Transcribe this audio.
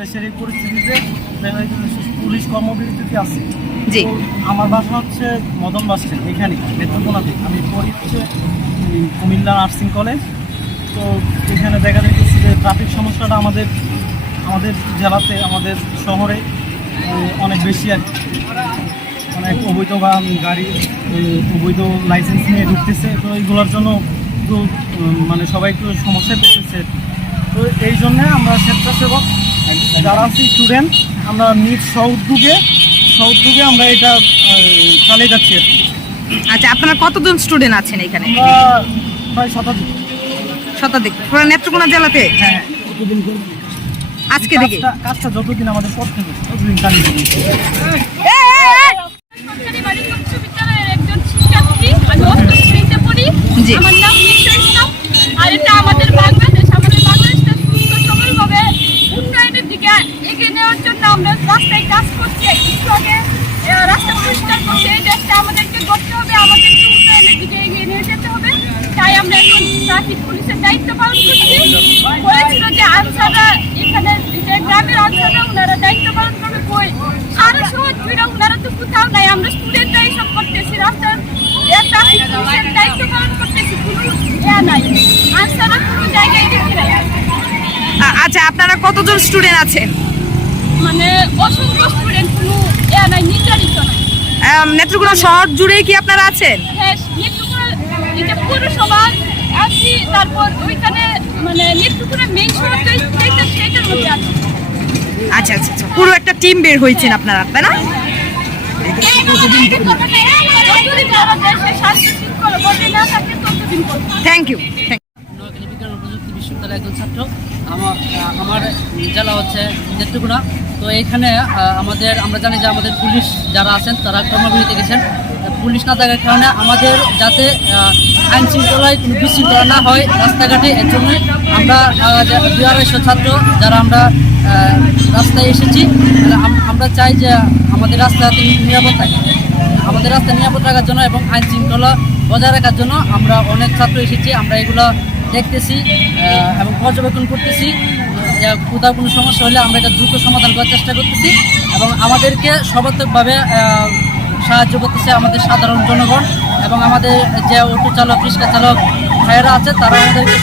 দেশের এই পরিস্থিতিতে পুলিশ কর্মবিরতিতে আছে। জি, আমার বাসা হচ্ছে মদন বাস স্ট্যান্ড, এখানে নেত্রকোনাতে। আমি পড়ি হচ্ছে কুমিল্লা নার্সিং কলেজ। তো এখানে দেখা যাচ্ছে যে ট্রাফিক সমস্যাটা আমাদের জেলাতে, আমাদের শহরে অনেক বেশি আর অনেক অবৈধ গাড়ি, অবৈধ লাইসেন্স নিয়ে ঢুকতেছে। তো এইগুলোর জন্য একটু মানে সবাই একটু সমস্যায় পড়তেছে। তো এই জন্যে আমরা স্বেচ্ছাসেবক যারা আছি স্টুডেন্ট, আমরা নিজ স্বউদ্যোগে আমরা এটা চালিয়ে যাচ্ছি আর কি। আচ্ছা, আপনারা কতজন স্টুডেন্ট আছেন এখানে? আমরা প্রায় শতাধিক পুরো নেত্রকোনা জেলাতে? হ্যাঁ, আজকে থেকে কাজটা যতদিন আমাদের পথ থেকে ততদিন চালিয়ে যাচ্ছি। সরকারি বালিকা উচ্চ বিদ্যালয়ের একজন শিক্ষার্থী, আমি অষ্টম শ্রেণীতে পড়ি। আমার নাম মিশা ইসলাম। আর এটা আমাদের বাংলাদেশটা সুস্থ সবলভাবে উন্নয়নের দিকে এগিয়ে নেওয়ার জন্য আমরা রাস্তায় কাজ করছি। একটু আগে রাস্তা পরিষ্কার করছি। এই দেশটা আমাদেরকে করতে হবে, আমাদেরকে উন্নয়নের দিকে এগিয়ে নিয়ে যেতে হবে। তাই আমরা এখন ট্রাফিক পুলিশের দায়িত্ব পালন করছি। বলেছিল যে আনসাররা এখানে যে গ্রামের আনসাররা ওনারা দায়িত্ব পালন করবে। কই সারা শহর জুড়ে ওনারা তো কোথাও নাই। আমরা স্টুডেন্টরা এইসব করতেছি, রাস্তার ট্রাফিক পুলিশের দায়িত্ব পালন করতেছি, কোনো নাই। আনসাররা কোনো জায়গায় দেখি নাই। আচ্ছা, আপনারা কতজন স্টুডেন্ট আছেন? মানে অসংখ্য স্টুডেন্ট, কোনো নাই, নির্ধারিত নাই। নেত্রকোনা শহর জুড়ে কি আপনারা আছেন? হ্যাঁ, নেত্রকোনা এটা পুরসভা আছি, তারপর ওইখানে মানে নেত্রকোনা মেইন শহর সেইটার মধ্যে আছে। আচ্ছা আচ্ছা আচ্ছা, পুরো একটা টিম বের হয়েছেন আপনারা, তাই না? Thank you. বিজ্ঞান ও প্রযুক্তি বিশ্ববিদ্যালয়ের একজন ছাত্র। আমার জেলা হচ্ছে নেত্রকোনা। তো এখানে আমরা জানি যে আমাদের পুলিশ যারা আছেন তারা কর্মবিরতিতে গেছেন। পুলিশ না থাকার কারণে আমাদের যাতে আইন শৃঙ্খলায় কোনো বিশৃঙ্খলা না হয় রাস্তাঘাটে, এর জন্যই আমরা 250 ছাত্র যারা আমরা রাস্তায় এসেছি। আমরা চাই যে আমাদের রাস্তাতে নিরাপদ থাকে, আমাদের রাস্তা নিরাপদ রাখার জন্য এবং আইন শৃঙ্খলা বজায় রাখার জন্য আমরা অনেক ছাত্র এসেছি। আমরা এগুলো দেখতেছি এবং পর্যবেক্ষণ করতেছি। কোথাও কোনো সমস্যা হলে আমরা এটা দ্রুত সমাধান করার চেষ্টা করতেছি এবং আমাদেরকে সর্বাত্মকভাবে সাহায্য করতেছে আমাদের সাধারণ জনগণ এবং আমাদের যে অটো চালক, রিক্সা চালক ভাইয়েরা আছে তারা আমাদেরকে